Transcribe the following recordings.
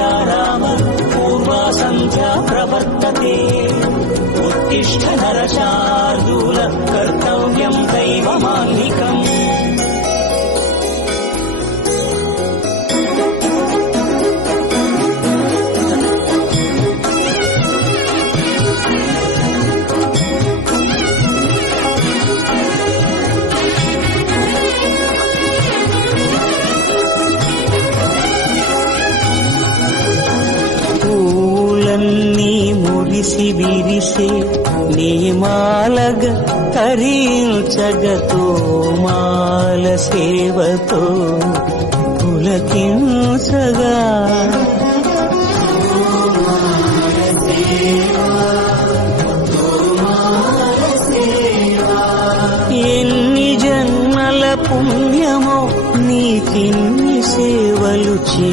राम पूर्वा सन्ध्या प्रवर्तते। उत्तिष्ठ नरशार्दूल విరిసే నీమాలగ తరించగతో మాల సేవతో పులకించగా. ఎన్ని జన్మల పుణ్యమో నీ తిన్ని సేవలు చే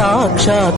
సాక్షాత్